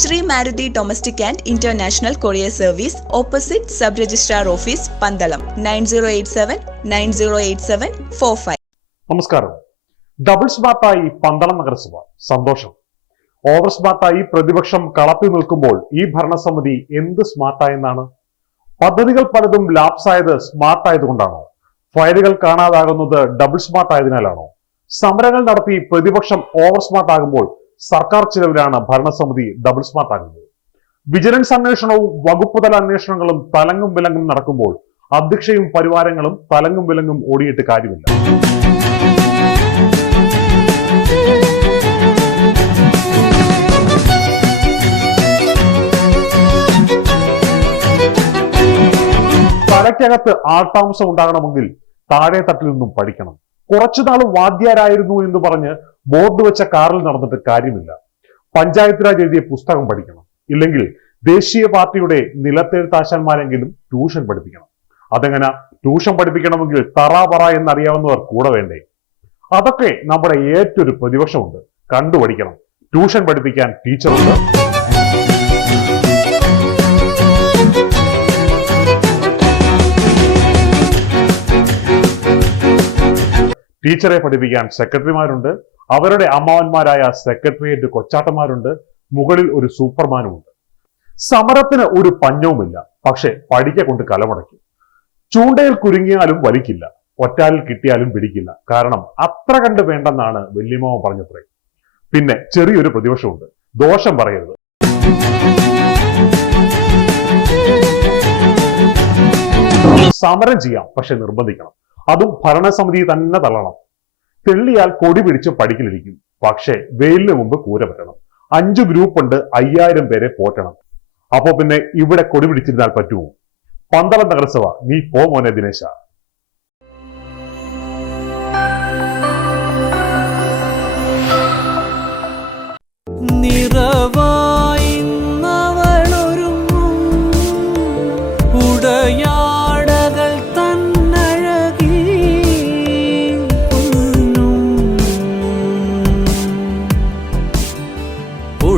Shri Maruti domestic and international courier service opposite sub registrar office Pandalam nine zero eight seven nine zero eight seven four five നമസ്കാരം. Double സ്മാർട്ടായി പന്തളം നഗരസഭ. സന്തോഷം. Over സ്മാർട്ടായി പ്രതിപക്ഷം കളത്തിൽ നിൽക്കുമ്പോൾ ഈ ഭരണസമിതി എന്ത് സ്മാർട്ടായെന്നാണ് പദ്ധതികൾ പലതും ലാപ്സ് ആയത് സ്മാർട്ട് ആയതുകൊണ്ടാണോ? ഫയലുകൾ കാണാതാകുന്നത് ഡബിൾ സ്മാർട്ട് ആയതിനാലാണോ സമരങ്ങൾ നടത്തി പ്രതിപക്ഷം ഓവർ സ്മാർട്ട് ആകുമ്പോൾ സർക്കാർ ചിലവിലാണ് ഭരണസമിതി ഡബിൾ സ്മാർട്ട് ആകുന്നത് വിജിലൻസ് അന്വേഷണവും വകുപ്പ് തല അന്വേഷണങ്ങളും തലങ്ങും വിലങ്ങും നടക്കുമ്പോൾ അധ്യക്ഷയും പരിവാരങ്ങളും തലങ്ങും വിലങ്ങും ഓടിയിട്ട് കാര്യമില്ല. തലയ്ക്കകത്ത് ആൾതാമസം ഉണ്ടാകണമെങ്കിൽ താഴെ തട്ടിൽ നിന്നും പഠിക്കണം. കുറച്ചുനാൾ വാദ്യാരായിരുന്നു എന്ന് പറഞ്ഞ് ബോർഡ് വെച്ച കാറിൽ നടന്നിട്ട് കാര്യമില്ല. പഞ്ചായത്ത് രാജ് എഴുതിയ പുസ്തകം പഠിക്കണം. ഇല്ലെങ്കിൽ ദേശീയ പാർട്ടിയുടെ നിലത്തെഴുത്താശാന്മാരെങ്കിലും ട്യൂഷൻ പഠിപ്പിക്കണം. അതെങ്ങനെ? ട്യൂഷൻ പഠിപ്പിക്കണമെങ്കിൽ തറ പറ എന്നറിയാവുന്നവർ കൂടെ വേണ്ടേ? അതൊക്കെ നമ്മുടെ ഏറ്റൊരു പ്രതിപക്ഷമുണ്ട്. കണ്ടുപഠിക്കണം. ട്യൂഷൻ പഠിപ്പിക്കാൻ ടീച്ചറുണ്ട് ടീച്ചറെ പഠിപ്പിക്കാൻ സെക്രട്ടറിമാരുണ്ട്. അവരുടെ അമ്മാവന്മാരായ സെക്രട്ടറിയേറ്റ് കൊച്ചാട്ടന്മാരുണ്ട്. മുകളിൽ ഒരു സൂപ്പർമാനുമുണ്ട്. സമരത്തിന് ഒരു പഞ്ഞവുമില്ല. പക്ഷെ പഠിക്ക കൊണ്ട് കലമടക്കി ചൂണ്ടയിൽ കുരുങ്ങിയാലും വലിക്കില്ല. ഒറ്റാലിൽ കിട്ടിയാലും പിടിക്കില്ല. കാരണം അത്ര കണ്ട് വേണ്ടെന്നാണ് വല്യമ്മ പറഞ്ഞത്രേ. പിന്നെ ചെറിയൊരു പ്രതിപക്ഷമുണ്ട്. ദോഷം പറയരുത്. സമരം ചെയ്യാം പക്ഷെ നിർബന്ധിക്കണം. അതും ഭരണസമിതി തന്നെ തള്ളണം. തെള്ളിയാൽ കൊടി പിടിച്ച് പടിക്കിലിരിക്കും. പക്ഷേ വെയിലിന് മുമ്പ് കൂര പറ്റണം. അഞ്ചു ഗ്രൂപ്പ് ഉണ്ട് അയ്യായിരം പേരെ പോറ്റണം. അപ്പോ പിന്നെ ഇവിടെ കൊടി പിടിച്ചിരുന്നാൽ പറ്റുമോ? പന്തളം നഗരസഭ നീ പോ മോനെ ദിനേശ.